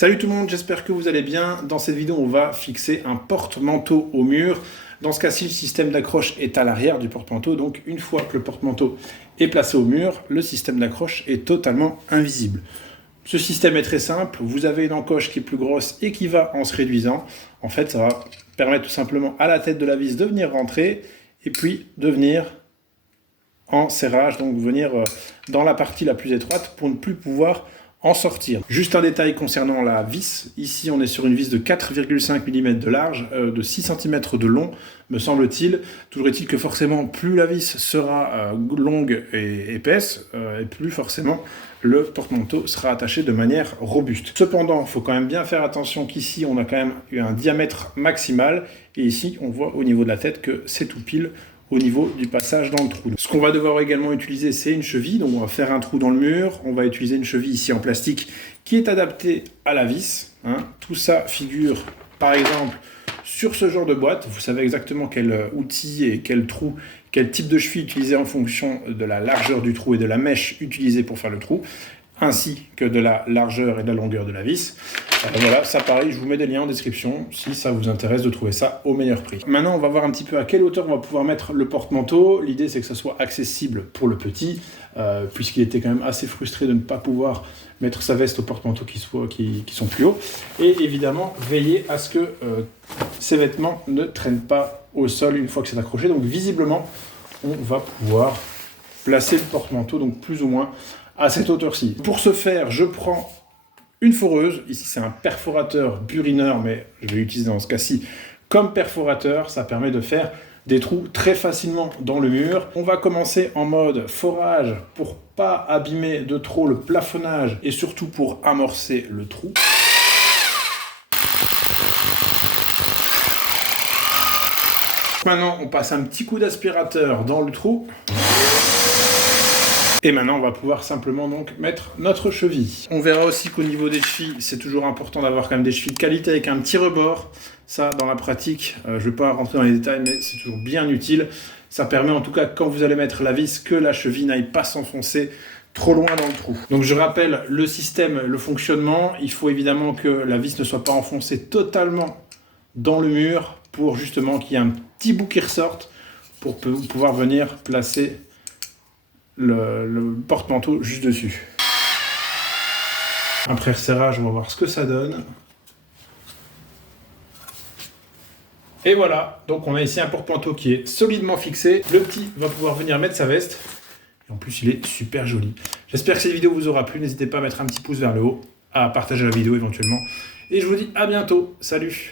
Salut tout le monde, j'espère que vous allez bien. Dans cette vidéo, on va fixer un porte-manteau au mur. Dans ce cas-ci, le système d'accroche est à l'arrière du porte-manteau. Donc, une fois que le porte-manteau est placé au mur, le système d'accroche est totalement invisible. Ce système est très simple. Vous avez une encoche qui est plus grosse et qui va en se réduisant. En fait, ça va permettre tout simplement à la tête de la vis de venir rentrer et puis de venir en serrage, donc venir dans la partie la plus étroite pour ne plus pouvoir en sortir. Juste un détail concernant la vis. Ici, on est sur une vis de 4,5 mm de large, de 6 cm de long, me semble-t-il. Toujours est-il que forcément, plus la vis sera longue et épaisse, et plus forcément le porte-manteau sera attaché de manière robuste. Cependant, il faut quand même bien faire attention qu'ici, on a quand même eu un diamètre maximal, et ici, on voit au niveau de la tête que c'est tout pile au niveau du passage dans le trou. Ce qu'on va devoir également utiliser, c'est une cheville. Donc on va faire un trou dans le mur. On va utiliser une cheville ici en plastique qui est adaptée à la vis. Tout ça figure, par exemple, sur ce genre de boîte. Vous savez exactement quel outil et quel trou, quel type de cheville utiliser en fonction de la largeur du trou et de la mèche utilisée pour faire le trou, ainsi que de la largeur et de la longueur de la vis. Voilà, ça pareil, je vous mets des liens en description si ça vous intéresse de trouver ça au meilleur prix. Maintenant, on va voir un petit peu à quelle hauteur on va pouvoir mettre le porte-manteau. L'idée, c'est que ça soit accessible pour le petit, puisqu'il était quand même assez frustré de ne pas pouvoir mettre sa veste au porte-manteau qui sont plus hauts. Et évidemment, veiller à ce que ces vêtements ne traînent pas au sol une fois que c'est accroché. Donc visiblement, on va pouvoir placer le porte-manteau, donc plus ou moins à cette hauteur-ci. Pour ce faire, je prends une foreuse. Ici, c'est un perforateur burineur, mais je vais l'utiliser dans ce cas-ci comme perforateur. Ça permet de faire des trous très facilement dans le mur. On va commencer en mode forage pour pas abîmer de trop le plafonnage et surtout pour amorcer le trou. Maintenant, on passe un petit coup d'aspirateur dans le trou. Et maintenant, on va pouvoir simplement donc mettre notre cheville. On verra aussi qu'au niveau des chevilles, c'est toujours important d'avoir quand même des chevilles de qualité avec un petit rebord. Ça, dans la pratique, je ne vais pas rentrer dans les détails, mais c'est toujours bien utile. Ça permet en tout cas, quand vous allez mettre la vis, que la cheville n'aille pas s'enfoncer trop loin dans le trou. Donc je rappelle le système, le fonctionnement. Il faut évidemment que la vis ne soit pas enfoncée totalement dans le mur pour justement qu'il y ait un petit bout qui ressorte pour pouvoir venir placer le porte-manteau juste dessus. Après resserrage, on va voir ce que ça donne. Et voilà, donc on a ici un porte-manteau qui est solidement fixé. Le petit va pouvoir venir mettre sa veste. Et en plus, il est super joli. J'espère que cette vidéo vous aura plu. N'hésitez pas à mettre un petit pouce vers le haut, à partager la vidéo éventuellement. Et je vous dis à bientôt. Salut!